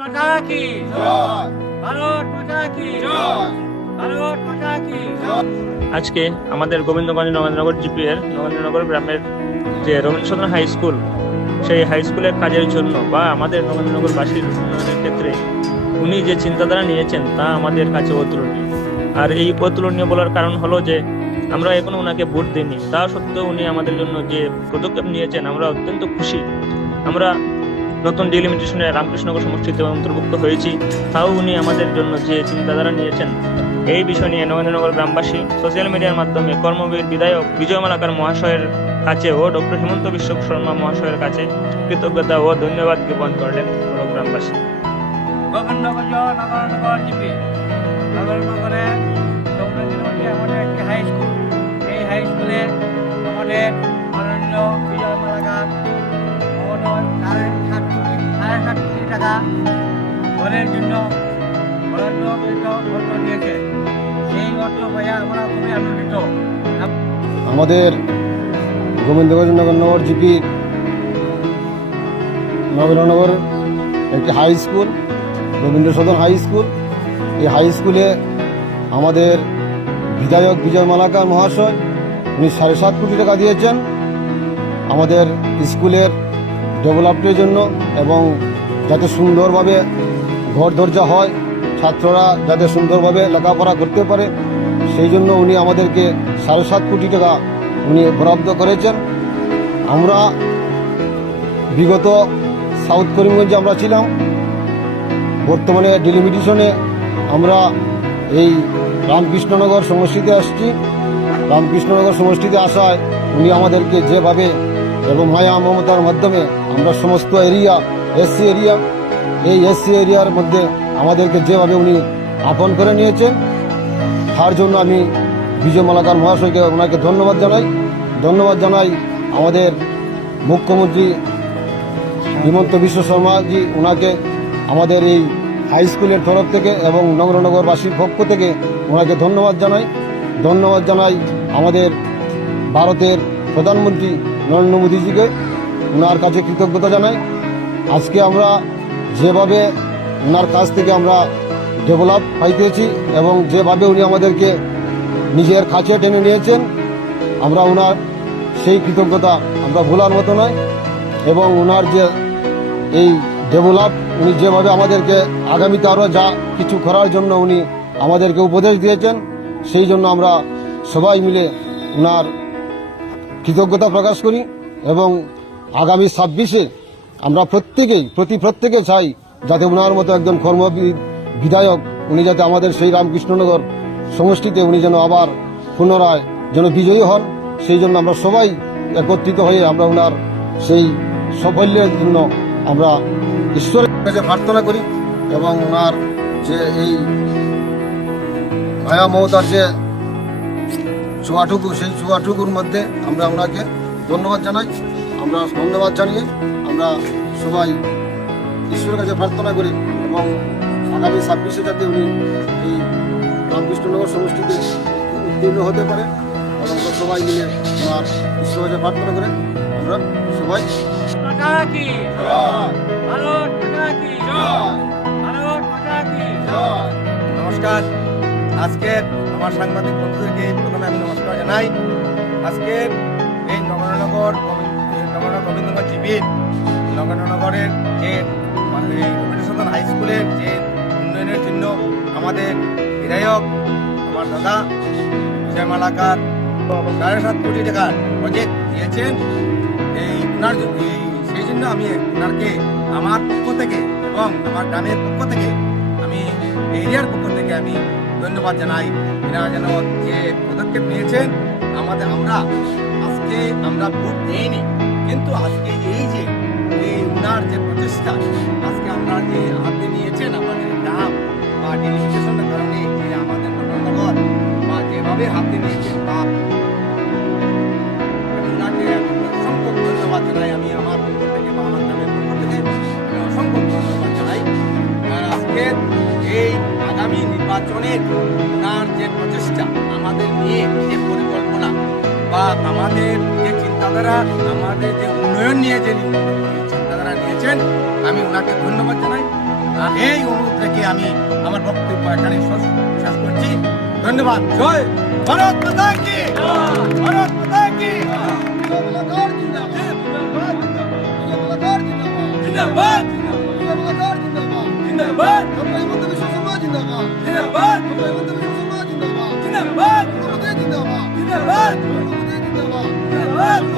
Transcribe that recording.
ভারত ভারত আজকে আমাদের গোবিন্দগঞ্জ নগেন্দ্রনগর জিপিএর, নগেন্দ্রনগর গ্রামের যে রবীন্দ্র সদন হাই স্কুল, সেই হাই স্কুলের কাজের জন্য বা আমাদের নগেন্দ্রনগরবাসীর উন্নয়নের ক্ষেত্রে উনি যে চিন্তাধারা নিয়েছেন তা আমাদের কাছে অতুলনীয়। আর এই অতুলনীয় বলার কারণ হলো যে আমরা এখনও ওনাকে ভোট দিইনি। তা সত্ত্বেও উনি আমাদের জন্য যে পদক্ষেপ নিয়েছেন, আমরা অত্যন্ত খুশি। আমরা নতুন ডিলিমিটেশনে রামকৃষ্ণনগর সমষ্টিতে অন্তর্ভুক্ত হয়েছি, তাও উনি আমাদের জন্য যে চিন্তাধারা নিয়েছেন। এই বিষয় নিয়ে নরেন্দ্রনগর গ্রামবাসী সোশ্যাল মিডিয়ার মাধ্যমে কর্মবীর বিধায়ক বিজয় মালাকার মহাশয়ের কাছে ও ডক্টর হেমন্ত বিশ্ব শর্মা মহাশয়ের কাছে কৃতজ্ঞতা ও ধন্যবাদ জ্ঞাপন করলেন গ্রামবাসী। আমাদের একটি হাই স্কুল এই হাই স্কুলে আমাদের মাননীয় বিজয় আমাদের গোবিন্দগঞ্জ নগর জিপি নগরনগর একটি high school Rabindra Sadan high school এই হাই স্কুলে আমাদের বিধায়ক বিজয় মালাকার মহাশয় উনি সাড়ে সাত কোটি টাকা দিয়েছেন। আমাদের স্কুলের ডেভেলপমেন্টের জন্য এবং যাতে সুন্দরভাবে ঘর দরজা হয়, ছাত্ররা যাতে সুন্দরভাবে লেখাপড়া করতে পারে, সেই জন্য উনি আমাদেরকে সাড়ে সাত কোটি টাকা উনি বরাদ্দ করেছেন। আমরা বিগত সাউথ করিমগঞ্জে আমরা ছিলাম। বর্তমানে ডিলিমিটেশনে আমরা এই রামকৃষ্ণনগর সমষ্টিতে আসছি। রামকৃষ্ণনগর সমষ্টিতে আসায় উনি আমাদেরকে যেভাবে এবং মায়া মমতার মাধ্যমে আমরা সমস্ত এরিয়া এসসি এরিয়া এই এসসি এরিয়ার মধ্যে আমাদেরকে যেভাবে উনি আপন করে নিয়েছেন, তার জন্য আমি বিজয় মালাকার মহাশয়কে ওনাকে ধন্যবাদ জানাই। ধন্যবাদ জানাই আমাদের মুখ্যমন্ত্রী হিমন্ত বিশ্ব শর্মাজি ওনাকে আমাদের এই হাই স্কুলের তরফ থেকে এবং নগরনগরবাসীর পক্ষ থেকে ওনাকে ধন্যবাদ জানাই। ধন্যবাদ জানাই আমাদের ভারতের প্রধানমন্ত্রী নরেন্দ্র মোদীজিকে। ওনার কাছে কৃতজ্ঞতা জানাই। আজকে আমরা যেভাবে ওনার কাছ থেকে আমরা ডেভেলপ পাইতেছি এবং যেভাবে উনি আমাদেরকে নিজের কাছে টেনে নিয়েছেন, আমরা ওনার সেই কৃতজ্ঞতা আমরা ভোলার মতো নয় এবং ওনার যে এই ডেভেলপ, উনি যেভাবে আমাদেরকে আগামীতে আরও যা কিছু করার জন্য উনি আমাদেরকে উপদেশ দিয়েছেন, সেই জন্য আমরা সবাই মিলে ওনার কৃতজ্ঞতা প্রকাশ করি এবং আগামী ছাব্বিশে আমরা প্রত্যেকেই, প্রতি প্রত্যেকে চাই যাতে ওনার মতো একজন কর্ম বিধায়ক, উনি যাতে আমাদের সেই রামকৃষ্ণনগর সমষ্টিতে উনি যেন আবার পুনরায় যেন বিজয়ী হন, সেই জন্য আমরা সবাই একত্রিত হয়ে আমরা ওনার সেই সাফল্যের জন্য আমরা ঈশ্বরের কাছে প্রার্থনা করি এবং ওনার যে এই মায়া মমতার যে ছোঁয়াটুকু সেই ছোঁয়াটুকুর মধ্যে আমরা ওনাকে ধন্যবাদ জানাই। আমরা ধন্যবাদ জানিয়ে আমরা সবাই ঈশ্বরের কাছে প্রার্থনা করি এবং আগামী ছাব্বিশে যাতে উনি এই রামকৃষ্ণনগর সমষ্টিতে উত্তীর্ণ হতে পারে এবং আমরা সবাই মিলে ওনার ঈশ্বরের কাছে প্রার্থনা করে। আমরা সবাই মাতা কি ভারত মাতা কি ভারত মাতা কি নমস্কার। আজকে আমার সাংবাদিক বন্ধুদেরকে প্রথমে আমি নমস্কার জানাই। আজকে এই নগরনগর নগরনগর গোবিন্দনগর জিবির নগরনগরের যে মানে রবীন্দ্র সদন হাই স্কুলের যে উন্নয়নের জন্য আমাদের বিধায়ক, আমার দাদা, বিজয় মালাকার, সাড়ে সাত কোটি টাকার প্রজেক্ট দিয়েছেন। এই এই সেই জন্য আমি উনারকে আমার পক্ষ থেকে এবং আমার গ্রামের পক্ষ থেকে আমি, এরিয়ার পক্ষ থেকে আমি ধন্যবাদ জানাই। এরা যেন যে পদক্ষেপ নিয়েছেন, আমাদের আমরা আজকে আমরা ভোট দিইনি। কিন্তু আজকে এই যে, এই উনার যে প্রচেষ্টা, আজকে আমরা যে হাতে নিয়েছেন আমাদের গ্রাম বা ডেলিমিটেশনের কারণে যে আমাদের নগর বা যেভাবে হাতে নিয়েছেন বা আমি আমার আজকে আগামী নির্বাচনের ওনার যে প্রচেষ্টা, আমাদের নিয়ে যে পরিকল্পনা বা আমাদের যে চিন্তাধারা আমাদের যে উন্নয়ন নিয়ে যে চিন্তাধারা নিয়েছেন, আমি ওনাকে ধন্যবাদ জানাই। এই অনুরোধ রেখে আমি আমার বক্তব্য এখানে শেষ করছি। ধন্যবাদ। জয় ভারত মাতা কি! ভারত জিন্দাবাদ! জিন্দাবাদ! জিন্দাবাদ! জিন্দাবাদ! জিন্দাবাদ! জিন্দাবাদ! জিন্দাবাদ!